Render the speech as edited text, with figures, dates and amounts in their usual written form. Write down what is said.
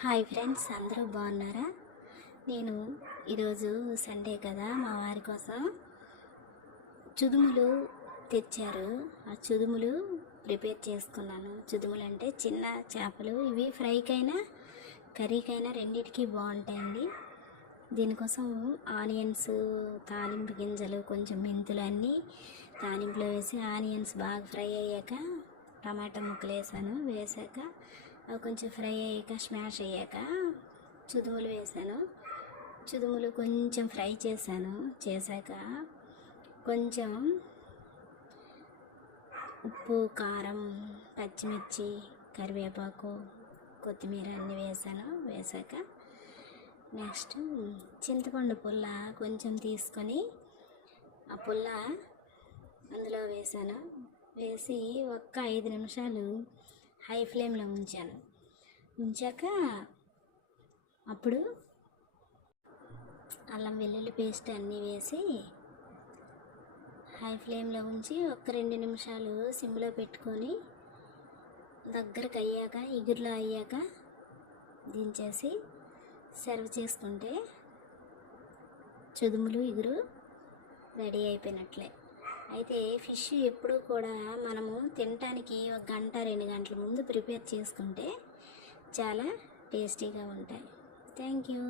Hi friends, అందరూ బాగున్నారా? నేను ఈరోజు సండే కదా, మా వారి కోసం చుదుములు తెచ్చారు. ఆ చుదుములు ప్రిపేర్ చేసుకున్నాను. చుదుములు అంటే చిన్న చేపలు. ఇవి ఫ్రైకైనా కర్రీకైనా రెండింటికి బాగుంటాయండి. దీనికోసం ఆనియన్స్, తాలింపు గింజలు, కొంచెం మెంతులు అన్నీ తాలింపులో వేసి ఆనియన్స్ బాగా ఫ్రై అయ్యాక టమాటా ముక్కలు వేసాక అవి కొంచెం ఫ్రై అయ్యాక స్మాష్ అయ్యాక చుదుములు వేసాను. చుదుములు కొంచెం ఫ్రై చేశాక కొంచెం ఉప్పు, కారం, పచ్చిమిర్చి, కరివేపాకు, కొత్తిమీర అన్నీ వేసాక నెక్స్ట్ చింతపండు పుల్ల కొంచెం తీసుకొని ఆ పుల్ల అందులో వేసి ఒక్క 5 నిమిషాలు హై ఫ్లేమ్లో ఉంచాక అప్పుడు అల్లం వెల్లుల్లి పేస్ట్ అన్నీ వేసి హై ఫ్లేమ్లో ఉంచి ఒక 2 నిమిషాలు సిమ్లో పెట్టుకొని దగ్గరకు అయ్యాక ఇగురులో అయ్యాక దించేసి సర్వ్ చేసుకుంటే చుదుములు ఇగురు రెడీ అయిపోయినట్లే. అయితే ఫిష్ ఎప్పుడూ కూడా మనము తినటానికి 1 గంట 2 గంటల ముందు ప్రిపేర్ చేసుకుంటే చాలా టేస్టీగా ఉంటాయి. Thank you.